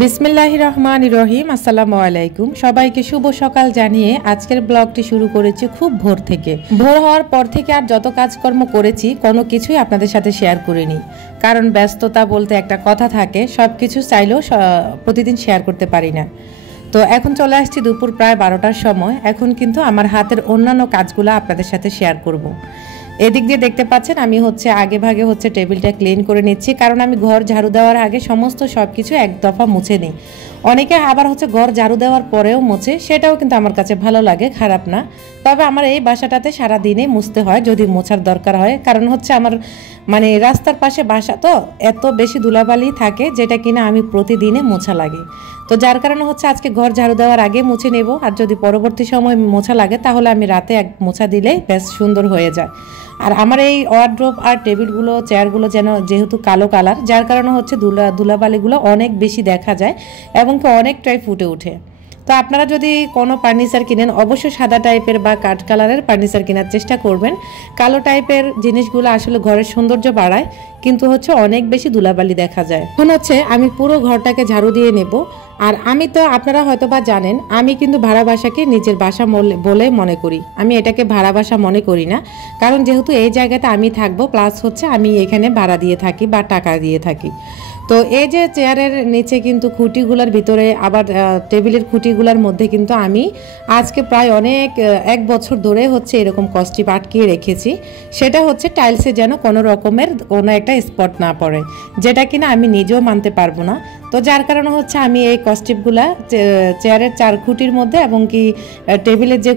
বিসমিল্লাহির রহমানির রহিম। আসসালামু আলাইকুম। সবাইকে শুভ সকাল জানিয়ে আজকের ব্লগটি শুরু করেছি খুব ভোর থেকে। ভোর হওয়ার পর থেকে আর যত কাজকর্ম করেছি কোনো কিছুই আপনাদের সাথে শেয়ার করিনি, কারণ ব্যস্ততা বলতে একটা কথা থাকে, সব কিছু চাইলেও প্রতিদিন শেয়ার করতে পারি না। তো এখন চলে আসছি দুপুর প্রায় 12টার সময়। এখন কিন্তু আমার হাতের অন্যান্য কাজগুলো আপনাদের সাথে শেয়ার করব। এদিক দিয়ে দেখতে পাচ্ছেন আমি আগে ভাগে টেবিলটা ক্লিন করে নিচ্ছি, কারণ আমি ঘর ঝাড়ু দেওয়ার আগে সমস্ত সব কিছু এক দফা মুছে নিই। অনেকে আবার ঘর ঝাড়ু দেওয়ার পরেও মুছে, সেটাও কিন্তু আমার কাছে ভালো লাগে, খারাপ না। তবে আমার এই বাসাটাতে সারা দিনে মুছতে হয় যদি মোছার দরকার হয়, কারণ আমার রাস্তার পাশে বাসা, তো এত বেশি ধুলাবালি থাকে যেটা কিনা আমি প্রতিদিনে মোছা লাগে। তো যার কারণে আজকে ঘর ঝাড়ু দেওয়ার আগে মুছে নেব, আর যদি পরবর্তী সময় মোছা লাগে তাহলে আমি রাতে এক মোছা দিলে বেশ সুন্দর হয়ে যায়। আর আমার এই ওয়ার্ড্রোব আর টেবিলগুলো চেয়ারগুলো যেহেতু কালো কালার, যার কারণে ধুলাবালিগুলো অনেক বেশি দেখা যায় এবং অনেকটাই ফুটে ওঠে। তো আপনারা যদি কোনো ফার্নিচার কিনেন অবশ্যই সাদা টাইপের বা কাঠ কালারের ফার্নিচার কেনার চেষ্টা করবেন। কালো টাইপের জিনিসগুলো আসলে ঘরের সৌন্দর্য বাড়ায়, কিন্তু অনেক বেশি ধুলাবালি দেখা যায়। এখন আমি পুরো ঘরটাকে ঝাড়ু দিয়ে নেব। আর আমি তো আপনারা হয়তো বা জানেন, আমি কিন্তু ভাড়া বাসাকে নিজের বাসা বলে মনে করি। আমি এটাকে ভাড়া বাসা মনে করি না, কারণ যেহেতু এই জায়গাতে আমি থাকবো, প্লাস আমি এখানে ভাড়া দিয়ে থাকি বা টাকা দিয়ে থাকি। তো এই যে চেয়ারের নিচে কিন্তু খুঁটিগুলোর ভিতরে আবার টেবিলের খুঁটিগুলোর মধ্যে কিন্তু আমি আজকে প্রায় এক বছর ধরে এরকম কস্টিপ আটকিয়ে রেখেছি। সেটা টাইলসে যেন কোনো রকমের কোনো একটা স্পট না পড়ে, যেটা কিনা আমি নিজেও মানতে পারবো না। তো যার কারণে আমি এই কস্টিপগুলা চেয়ারের চার খুঁটির মধ্যে এবং টেবিলের যে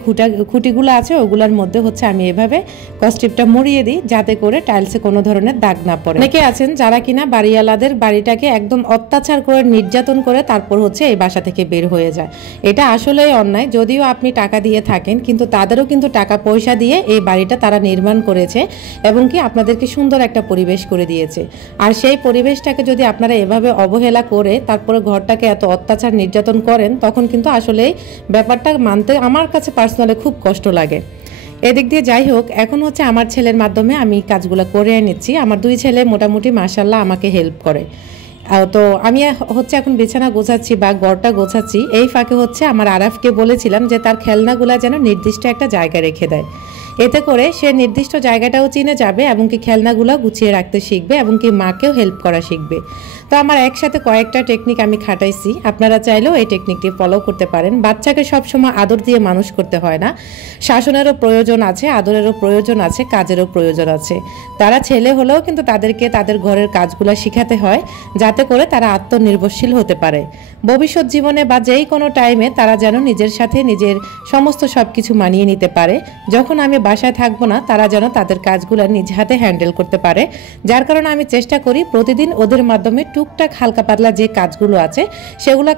খুঁটিগুলো আছে ওগুলোর মধ্যে আমি এভাবে কস্টিপটা মুড়িয়ে দিই, যাতে করে টাইলসে কোনো ধরনের দাগ না পড়ে। অনেকে আছেন যারা কিনা বাড়িওয়ালাদের বাড়িটাকে একদম অত্যাচার করে নির্যাতন করে তারপর এই বাসা থেকে বের হয়ে যায়। এটা আসলেই অন্যায়। যদিও আপনি টাকা দিয়ে থাকেন, কিন্তু তাদেরও কিন্তু টাকা পয়সা দিয়ে এই বাড়িটা তারা নির্মাণ করেছে এবং আপনাদেরকে সুন্দর একটা পরিবেশ করে দিয়েছে। আর সেই পরিবেশটাকে যদি আপনারা এভাবে অবহেলা করে তারপরে ঘরটাকে এত অত্যাচার নির্যাতন করেন, তখন কিন্তু আসলেই ব্যাপারটা মানতে আমার কাছে পার্সোনালি খুব কষ্ট লাগে। এদিক দিয়ে যাই হোক, এখন আমার ছেলের মাধ্যমে আমি কাজগুলো করে নিচ্ছি। আমার দুই ছেলে মোটামুটি মাশাআল্লাহ আমাকে হেল্প করে। তো আমি এখন বিছানা গোছাচ্ছি বা ঘরটা গোছাচ্ছি। এই ফাঁকে আমার আরাফকে বলেছিলাম যে তার খেলনাগুলা যেন নির্দিষ্ট একটা জায়গায় রেখে দেয়, এতে করে সে নির্দিষ্ট জায়গাটাও চিনে যাবে এবং খেলনাগুলো গুছিয়ে রাখতে শিখবে এবং মাকেও হেল্প করা শিখবে। তো আমার একসাথে কয়েকটা টেকনিক আমি খাটাইছি, আপনারা চাইলেও এই টেকনিকটি ফলো করতে পারেন। বাচ্চাকে সবসময় আদর দিয়ে মানুষ করতে হয় না, শাসনেরও প্রয়োজন আছে, আদরেরও প্রয়োজন আছে, কাজেরও প্রয়োজন আছে। তারা ছেলে হলেও কিন্তু তাদেরকে তাদের ঘরের কাজগুলো শিখাতে হয়, যাতে করে তারা আত্মনির্ভরশীল হতে পারে। ভবিষ্যৎ জীবনে বা যেই কোনো টাইমে তারা যেন নিজের সাথে নিজের সমস্ত সব কিছু মানিয়ে নিতে পারে। যখন আমি বাসায় থাকবো না, তারা যেন তাদের কাজগুলো নিজ হাতে হ্যান্ডেল করতে পারে। যার কারণে আমি চেষ্টা করি প্রতিদিন ওদের মাধ্যমে টুকটাক হালকা পাতলা যে কাজগুলো আছে সেগুলো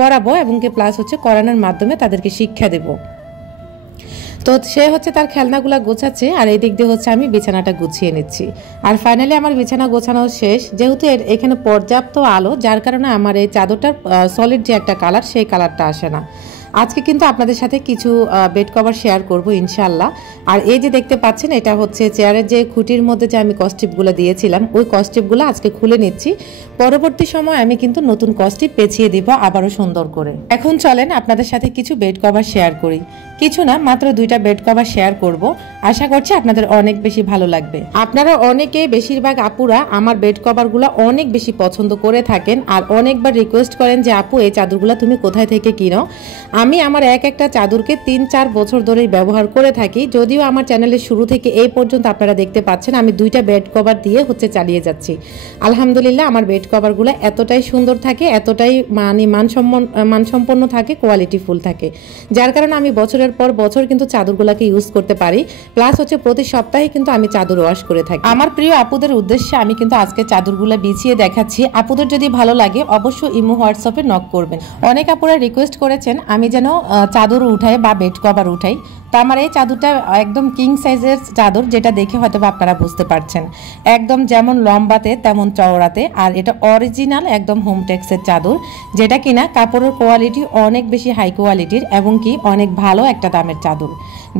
করাবো এবং প্লাস করানোর মাধ্যমে তাদেরকে শিক্ষা দেব। তো সে তার খেলনাগুলা গোছাচ্ছে, আর এই দিক দিয়ে আমি বিছানাটা গুছিয়ে নিচ্ছি। আর ফাইনালি আমার বিছানা গোছানো শেষ। যেহেতু এখানে পর্যাপ্ত আলো, যার কারণে আমার এই চাদরটার সলিড যে একটা কালার, সেই কালারটা আসে না। আজকে কিন্তু আপনাদের সাথে কিছু বেড কভার শেয়ার করব ইনশাআল্লাহ। আর এই যে দেখতে পাচ্ছেন, এটা চেয়ারের যে খুঁটির মধ্যে যে আমি কস্টিপগুলো দিয়েছিলাম, ওই কস্টিপগুলো আজকে খুলে নিচ্ছি। পরবর্তী সময় আমি কিন্তু নতুন কস্টিপ পেঁচিয়ে দিব আবারও সুন্দর করে। এখন চলেন আপনাদের সাথে কিছু বেড কভার শেয়ার করি। কিছু না, মাত্র 2টা বেড কভার শেয়ার করব। আশা করছি আপনাদের অনেক বেশি ভালো লাগবে। আপনারা অনেকেই, বেশিরভাগ আপুরা আমার বেড কভারগুলো অনেক বেশি পছন্দ করে থাকেন আর অনেকবার রিকোয়েস্ট করেন যে আপু এই চাদরগুলো তুমি কোথায় থেকে কিনো। আমি আমার একটা চাদরকে 3-4 বছর ধরেই ব্যবহার করে থাকি। যদিও আমার চ্যানেলের শুরু থেকে এই পর্যন্ত আপনারা দেখতে পাচ্ছেন আমি 2টা বেড কভার দিয়ে চালিয়ে যাচ্ছি। আলহামদুলিল্লাহ আমার বেড কভারগুলো এতটাই সুন্দর থাকে, এতটাই মানসম্পন্ন থাকে, কোয়ালিটি ফুল থাকে, যার কারণে আমি বছরের পর বছর কিন্তু চাদরগুলোকে ইউজ করতে পারি। প্লাস প্রতি সপ্তাহে কিন্তু আমি চাদর ওয়াশ করে থাকি। আমার প্রিয় আপুদের উদ্দেশ্যে আমি কিন্তু আজকে চাদরগুলো বিছিয়ে দেখাচ্ছি। আপুদের যদি ভালো লাগে অবশ্যই ইমো হোয়াটসঅ্যাপে নক করবেন। অনেক আপুরা রিকোয়েস্ট করেছেন আমি যেন চাদর উঠাই বা বেড কভার উঠাই। তো আমার এই চাদরটা একদম কিং সাইজের চাদর, যেটা দেখে হয়তো বা আপনারা বুঝতে পারছেন, একদম যেমন লম্বাতে তেমন চওড়াতে। আর এটা অরিজিনাল একদম হোমটেক্সের চাদর, যেটা কিনা কাপড়ের কোয়ালিটি অনেক বেশি হাই কোয়ালিটির এবং কি অনেক ভালো একটা দামের চাদর,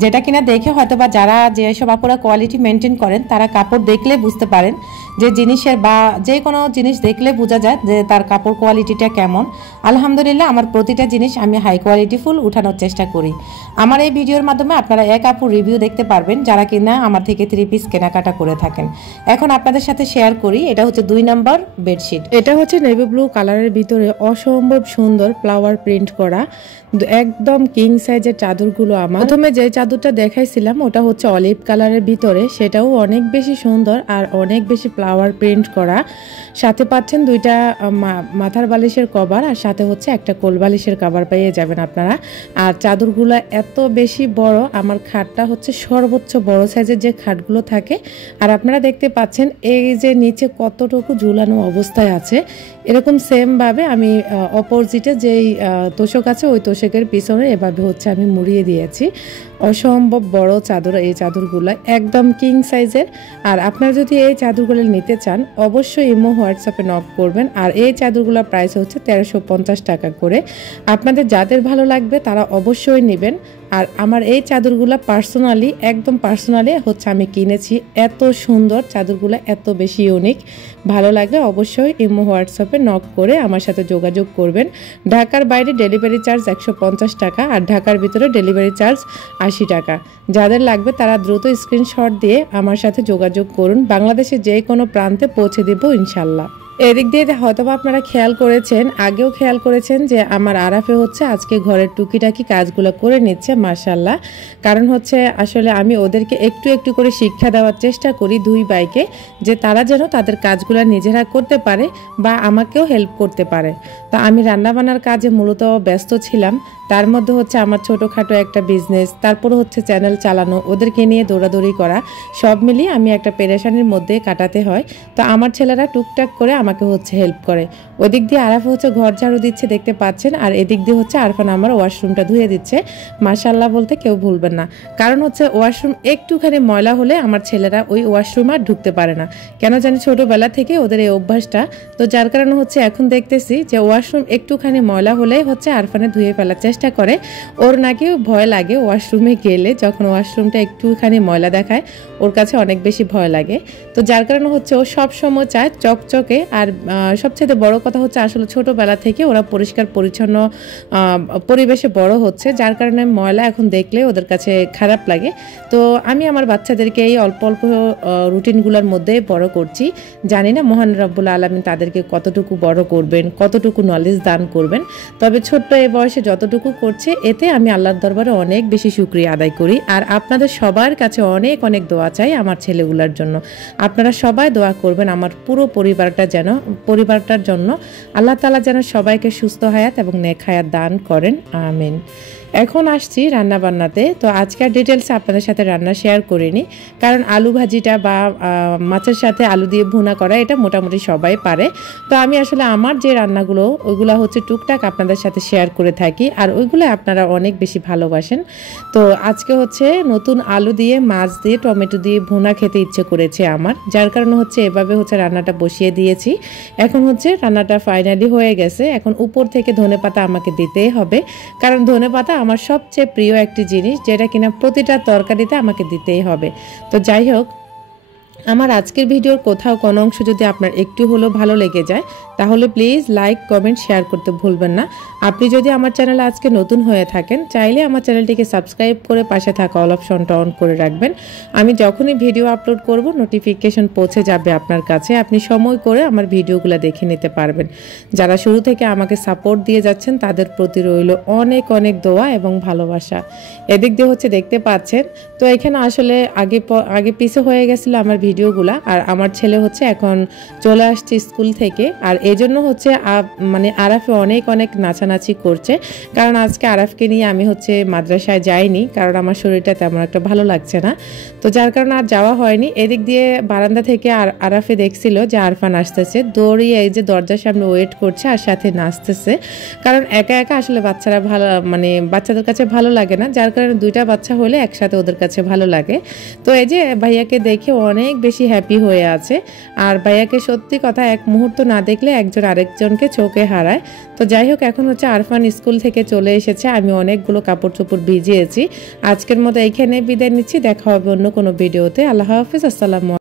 যেটা কিনা দেখে হয়তো বা যারা যেসব আপুরা কোয়ালিটি মেনটেন করেন তারা কাপড় দেখলে বুঝতে পারেন যে জিনিসের বা যে কোনো জিনিস দেখলে বোঝা যায় যে তার কাপড় কোয়ালিটিটা কেমন। আলহামদুলিল্লাহ আমার প্রতিটা জিনিস আমি হাই কোয়ালিটি ফুল উঠানোর চেষ্টা করি। আমার এই ভিডিওর মাধ্যমে আপনারা এক আপুর রিভিউ দেখতে পারবেন যারা কিনা আমার থেকে 3 পিস কেনাকাটা করে থাকেন। এখন আপনাদের সাথে শেয়ার করি, এটা হচ্ছে 2 নম্বর বেডশিট। এটা হচ্ছে নেভি ব্লু কালারের ভিতরে অসম্ভব সুন্দর ফ্লাওয়ার প্রিন্ট করা একদম কিং সাইজের চাদরগুলো। আমার প্রথমে যে চাদরটা দেখাইছিলাম ওটা হচ্ছে অলিভ কালারের ভিতরে, সেটাও অনেক বেশি সুন্দর আর অনেক বেশি ফ্লাওয়ার প্রিন্ট করা। সাথে পাচ্ছেন 2টা মাথার বালিশের কভার আর সাথে হচ্ছে একটা কোল বালিশের কভার পেয়ে যাবেন আপনারা। আর চাদরগুলো এত বেশি বড়, আমার খাটটা হচ্ছে সর্বোচ্চ বড় সাইজের যে খাটগুলো থাকে। আর আপনারা দেখতে পাচ্ছেন এই যে নিচে কতটুকু ঝুলানো অবস্থায় আছে, এরকম সেমভাবে আমি অপোজিটে যেই তোষক আছে ওই তোষকের পিছনে এভাবে হচ্ছে আমি মুড়িয়ে দিয়েছি। অসম্ভব বড় চাদর এই চাদরগুলো, একদম কিং সাইজের। আর আপনারা যদি এই চাদরগুলো নিতে চান অবশ্যই ইমো হোয়াটসঅ্যাপে নক করবেন। আর এই চাদরগুলোর প্রাইস হচ্ছে 1350 টাকা করে। আপনাদের যাদের ভালো লাগবে তারা অবশ্যই নেবেন। আর আমার এই চাদরগুলো পার্সোনালি একদম পার্সোনালি হচ্ছে আমি কিনেছি। এত সুন্দর চাদরগুলো, এত বেশি ইউনিক, ভালো লাগলে অবশ্যই ইমো হোয়াটসঅ্যাপে নক করে আমার সাথে যোগাযোগ করবেন। ঢাকার বাইরে ডেলিভারি চার্জ 150 টাকা আর ঢাকার ভিতরে ডেলিভারি চার্জ 80 টাকা। যাদের লাগবে তারা দ্রুত স্ক্রিনশট দিয়ে আমার সাথে যোগাযোগ করুন, বাংলাদেশের যে কোনো প্রান্তে পৌঁছে দেব ইনশাল্লাহ। এদিক দিয়ে হয়তো আপনারা খেয়াল করেছেন, আগেও খেয়াল করেছেন যে আমার আরাফে হচ্ছে আজকে ঘরের টুকিটাকি কাজগুলো করে নিচ্ছে মাশাআল্লাহ। কারণ হচ্ছে আসলে আমি ওদেরকে একটু একটু করে শিক্ষা দেওয়ার চেষ্টা করি 2 ভাইকে, যে তারা যেন তাদের কাজগুলো নিজেরা করতে পারে বা আমাকেও হেল্প করতে পারে। তো আমি রান্নাবান্নার কাজে মূলত ব্যস্ত ছিলাম, তার মধ্যে হচ্ছে আমার ছোটোখাটো একটা বিজনেস, তারপর হচ্ছে চ্যানেল চালানো, ওদেরকে নিয়ে দৌড়াদৌড়ি করা, সব মিলিয়ে আমি একটা পেরেশানির মধ্যে কাটাতে হয়। তো আমার ছেলেরা টুকটাক করে আমাকে হচ্ছে হেল্প করে। ওদিক দিয়ে আরাফা হচ্ছে ঘর ঝাড়ু দিচ্ছে দেখতে পাচ্ছেন, আর এদিক দিয়ে হচ্ছে আরফান আমার ওয়াশরুমটা ধুয়ে দিচ্ছে। মাশাআল্লাহ বলতে কেউ ভুলবেন না, কারণ হচ্ছে ওয়াশরুম একটুখানি ময়লা হলে আমার ছেলেরা ওই ওয়াশরুম আর ঢুকতে পারে না, কেন জানি ছোটোবেলা থেকে ওদের এই অভ্যাসটা। তো যার কারণে হচ্ছে এখন দেখতেছি যে ওয়াশরুম একটুখানি ময়লা হলেই হচ্ছে আরফানে ধুয়ে ফেলার চেষ্টা করে। ওর নাকি ভয় লাগে ওয়াশরুমে গেলে, যখন ওয়াশরুমটা একটুখানি ময়লা দেখায় ওর কাছে অনেক বেশি ভয় লাগে। তো যার কারণে হচ্ছে ও সব সময় চায় চকচকে। আর সবচেয়ে বড় কথা হচ্ছে আসলে ছোটোবেলা থেকে ওরা পরিষ্কার পরিচ্ছন্ন পরিবেশে বড় হচ্ছে, যার কারণে ময়লা এখন দেখলে ওদের কাছে খারাপ লাগে। তো আমি আমার বাচ্চাদেরকে এই অল্প অল্প রুটিনগুলোর মধ্যে বড় করছি। জানি না মহান রব্বুল আলামিন তাদেরকে কতটুকু বড় করবেন, কতটুকু নলেজ দান করবেন। তবে ছোট্ট এই বয়সে যতটুকু করছে এতে আমি আল্লাহর দরবারে অনেক বেশি শুকরিয়া আদায় করি। আর আপনাদের সবার কাছে অনেক অনেক দোয়া চাই আমার ছেলেগুলোর জন্য। আপনারা সবাই দোয়া করবেন আমার পুরো পরিবারটার জন্য। আল্লাহ তাআলা যেন সবাইকে সুস্থ হায়াত এবং নেক হায়াত দান করেন, আমিন। এখন আসছি রান্না বান্নাতে। তো আজকে আর ডিটেলসে আপনাদের সাথে রান্না শেয়ার করিনি, কারণ আলু ভাজিটা বা মাছের সাথে আলু দিয়ে ভুনা করা এটা মোটামুটি সবাই পারে। তো আমি আসলে আমার যে রান্নাগুলো ওইগুলো হচ্ছে টুকটাক আপনাদের সাথে শেয়ার করে থাকি, আর ওইগুলো আপনারা অনেক বেশি ভালোবাসেন। তো আজকে হচ্ছে নতুন আলু দিয়ে মাছ দিয়ে টমেটো দিয়ে ভুনা খেতে ইচ্ছে করেছে আমার, যার কারণে হচ্ছে এভাবে হচ্ছে রান্নাটা বসিয়ে দিয়েছি। এখন হচ্ছে রান্নাটা ফাইনালি হয়ে গেছে। এখন উপর থেকে ধনেপাতা আমাকে দিতেই হবে, কারণ ধনেপাতা আমার সবচেয়ে প্রিয় একটি জিনিস, যেটা কিনা প্রতিটা তরকারিতে আমাকে দিতেই হবে। তো যাই হোক, আমার আজকের ভিডিওর কোথাও কোনো অংশ যদি আপনার একটু হলেও ভালো লেগে যায় তাহলে প্লিজ লাইক কমেন্ট শেয়ার করতে ভুলবেন না। আপনি যদি আমার চ্যানেলে আজকে নতুন হয়ে থাকেন চাইলে আমার চ্যানেলটিকে সাবস্ক্রাইব করে পাশে থাকা অল অপশনটা অন করে রাখবেন। আমি যখনই ভিডিও আপলোড করব নোটিফিকেশন পৌঁছে যাবে আপনার কাছে, আপনি সময় করে আমার ভিডিওগুলো দেখে নিতে পারবেন। যারা শুরু থেকে আমাকে সাপোর্ট দিয়ে যাচ্ছেন তাদের প্রতি রইল অনেক অনেক দোয়া এবং ভালোবাসা। এদিক দিয়ে হচ্ছে দেখতে পাচ্ছেন, তো এখানে আসলে আগে পিছে হয়ে গেছিলো আমার ভিডিও ভিডিওগুলা। আর আমার ছেলে হচ্ছে এখন চলে আসছে স্কুল থেকে, আর এই জন্য হচ্ছে মানে আরাফে অনেক অনেক নাচানাচি করছে, কারণ আজকে আরাফকে নিয়ে আমি হচ্ছে মাদ্রাসায় যাইনি, কারণ আমার শরীরটা তেমন একটা ভালো লাগছে না। তো যার কারণে আর যাওয়া হয়নি। এদিক দিয়ে বারান্দা থেকে আরাফে দেখছিল যে আরফান আসতেছে, দৌড়িয়ে এই যে দরজার সামনে ওয়েট করছে আর সাথে নাচতেছে, কারণ একা একা আসলে বাচ্চারা ভালো, মানে বাচ্চাদের কাছে ভালো লাগে না, যার কারণে দুইটা বাচ্চা হলে একসাথে ওদের কাছে ভালো লাগে। তো এই যে ভাইয়াকে দেখে অনেক বেশি হ্যাপি হয়ে আছে। আর ভাইয়াকে সত্যি কথা এক মুহূর্ত না দেখলে একজন আরেকজনকে চোখে হারায়। তো যাই হোক, এখন হচ্ছে আরফান স্কুল থেকে চলে এসেছে, আমি অনেকগুলো কাপড় চোপড় ভিজিয়েছি। আজকের মতো এইখানে বিদায় নিচ্ছি, দেখা হবে অন্য কোনো ভিডিওতে। আল্লাহ হাফিজ, আসসালামু